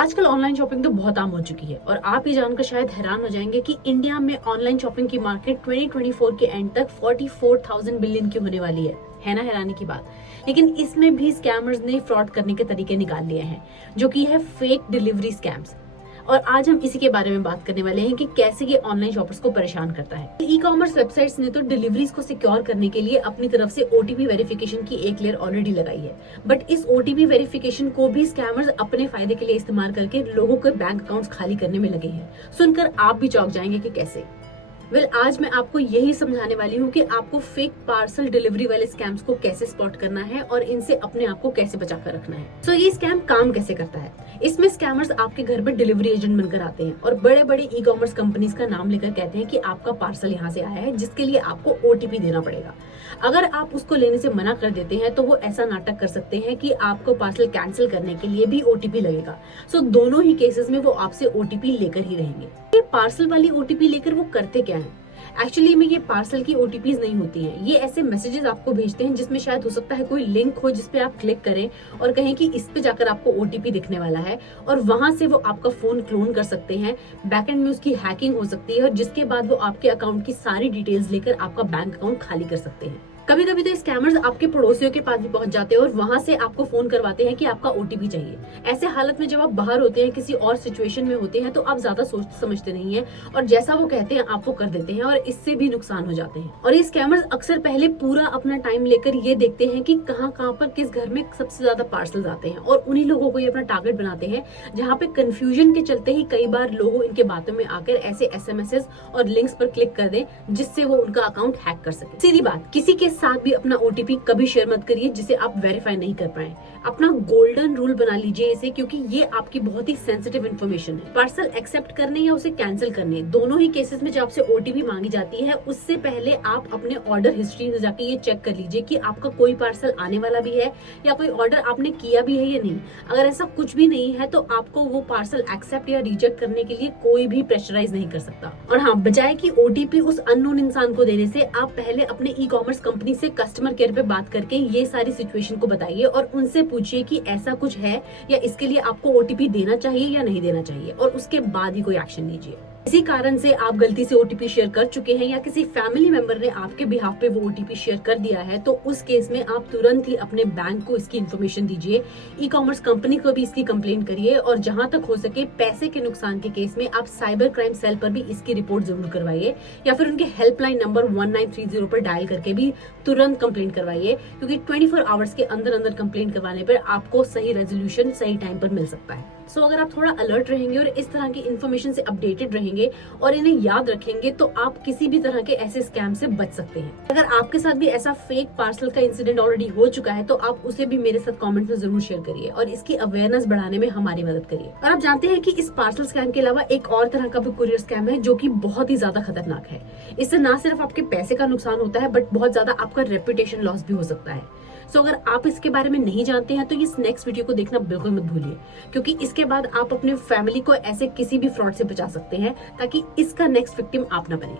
आजकल online shopping तो बहुत आम हो चुकी है और आप ये जानकर शायद हैरान हो जाएंगे कि इंडिया में ऑनलाइन शॉपिंग की मार्केट 2024 के एंड तक 44,000 बिलियन की होने वाली है ना हैरानी की बात। लेकिन इसमें भी स्कैमर्स ने फ्रॉड करने के तरीके निकाल लिए हैं, जो कि है फेक डिलीवरी स्कैम्स। और आज हम इसी के बारे में बात करने वाले हैं कि कैसे ये ऑनलाइन शॉपर्स को परेशान करता है। ई कॉमर्स वेबसाइट्स ने तो डिलीवरीज को सिक्योर करने के लिए अपनी तरफ से ओटीपी वेरिफिकेशन की एक लेयर ऑलरेडी लगाई है, बट इस ओटीपी वेरिफिकेशन को भी स्कैमर्स अपने फायदे के लिए इस्तेमाल करके लोगों के बैंक अकाउंट्स खाली करने में लगे हैं। सुनकर आप भी चौंक जाएंगे कि कैसे। आज मैं आपको यही समझाने वाली हूँ कि आपको फेक पार्सल डिलीवरी वाले स्कैम्स को कैसे स्पॉट करना है और इनसे अपने आप को कैसे बचा कर रखना है। ये स्कैम काम कैसे करता है। इसमें स्कैमर्स आपके घर में डिलीवरी एजेंट बनकर आते हैं और बड़े बड़े ई कॉमर्स कंपनीज का नाम लेकर कहते हैं कि आपका पार्सल यहाँ से आया है, जिसके लिए आपको ओटीपी देना पड़ेगा। अगर आप उसको लेने से मना कर देते हैं तो वो ऐसा नाटक कर सकते हैं कि आपको पार्सल कैंसिल करने के लिए भी ओटीपी लगेगा। दोनों ही केसेस में वो आपसे ओटीपी लेकर ही रहेंगे। ये पार्सल वाली ओटीपी लेकर वो करते क्या है? एक्चुअली में ये पार्सल की ओटीपीज नहीं होती हैं। ये ऐसे मैसेजेस आपको भेजते हैं जिसमें शायद हो सकता है कोई लिंक हो जिस पे आप क्लिक करें और कहें कि इस पे जाकर आपको ओटीपी दिखने वाला है, और वहां से वो आपका फोन क्लोन कर सकते हैं। बैकएंड में उसकी हैकिंग हो सकती है और जिसके बाद वो आपके अकाउंट की सारी डिटेल्स लेकर आपका बैंक अकाउंट खाली कर सकते हैं। कभी कभी तो स्कैमर्स आपके पड़ोसियों के पास भी पहुंच जाते हैं और वहां से आपको फोन करवाते हैं कि आपका ओटीपी चाहिए। ऐसे हालत में जब आप बाहर होते हैं, किसी और सिचुएशन में होते हैं, तो आप ज्यादा सोच समझते नहीं है और जैसा वो कहते हैं आप वो कर देते हैं और इससे भी नुकसान हो जाते हैं। और ये स्कैमर्स अक्सर पहले पूरा अपना टाइम लेकर ये देखते हैं कि कहाँ कहाँ पर किस घर में सबसे ज्यादा पार्सल आते हैं और उन्हीं लोगों को ये अपना टारगेट बनाते हैं, जहाँ पे कंफ्यूजन के चलते ही कई बार लोग इनके बातों में आकर ऐसे एसएमएस और लिंक्स पर क्लिक कर दें जिससे वो उनका अकाउंट हैक कर सके। सीधी बात, किसी के साथ भी अपना ओटीपी कभी शेयर मत करिए जिसे आप वेरीफाई नहीं कर पाए। अपना गोल्डन रूल बना लीजिए इसे, क्योंकि ये आपकी बहुत ही सेंसिटिव इन्फॉर्मेशन है। पार्सल एक्सेप्ट करने या उसे कैंसिल करने, दोनों ही केसेस में जब आपसे ओटीपी मांगी जाती है, उससे पहले आप अपने ऑर्डर हिस्ट्री में जाके ये चेक कर लीजिए कि आपका कोई पार्सल आने वाला भी है या कोई ऑर्डर आपने किया भी है या नहीं। अगर ऐसा कुछ भी नहीं है तो आपको वो पार्सल एक्सेप्ट या रिजेक्ट करने के लिए कोई भी प्रेशराइज नहीं कर सकता। और हाँ, बजाय कि ओटीपी उस अननोन इंसान को देने से, आप पहले अपने ई कॉमर्स कंपनी से कस्टमर केयर पे बात करके ये सारी सिचुएशन को बताइए और उनसे पूछिए कि ऐसा कुछ है या इसके लिए आपको ओटीपी देना चाहिए या नहीं देना चाहिए, और उसके बाद ही कोई एक्शन लीजिए। इसी कारण से आप गलती से ओटीपी शेयर कर चुके हैं या किसी फैमिली मेंबर ने आपके बिहाफ पे वो ओटीपी शेयर कर दिया है, तो उस केस में आप तुरंत ही अपने बैंक को इसकी इन्फॉर्मेशन दीजिए, ई कॉमर्स कंपनी को भी इसकी कंप्लेंट करिए, और जहां तक हो सके पैसे के नुकसान के केस में आप साइबर क्राइम सेल पर भी इसकी रिपोर्ट जरूर करवाइए, या फिर उनके हेल्पलाइन नंबर 1930 पर डायल करके भी तुरंत कंप्लेंट करवाइए, क्योंकि 24 आवर्स के अंदर अंदर कंप्लेंट करवाने पर आपको सही रेजोल्यूशन सही टाइम पर मिल सकता है। अगर आप थोड़ा अलर्ट रहेंगे और इस तरह की इन्फॉर्मेशन से अपडेटेड रहेंगे और इन्हें याद रखेंगे, तो आप किसी भी तरह के ऐसे स्कैम से बच सकते हैं। अगर आपके साथ भी ऐसा फेक पार्सल का इंसिडेंट ऑलरेडी हो चुका है तो आप उसे भी मेरे साथ कमेंट में जरूर शेयर करिए और इसकी अवेयरनेस बढ़ाने में हमारी मदद करिए। और आप जानते हैं कि इस पार्सल स्कैम के अलावा एक और तरह का भी कुरियर स्कैम है जो कि बहुत ही ज्यादा खतरनाक है। इससे ना सिर्फ आपके पैसे का नुकसान होता है, बट बहुत ज्यादा आपका रेपुटेशन लॉस भी हो सकता है। अगर आप इसके बारे में नहीं जानते हैं तो इस नेक्स्ट वीडियो को देखना बिल्कुल मत भूलिए, क्योंकि इसके बाद आप अपने फैमिली को ऐसे किसी भी फ्रॉड से बचा सकते हैं ताकि इसका नेक्स्ट विक्टिम आप ना बने।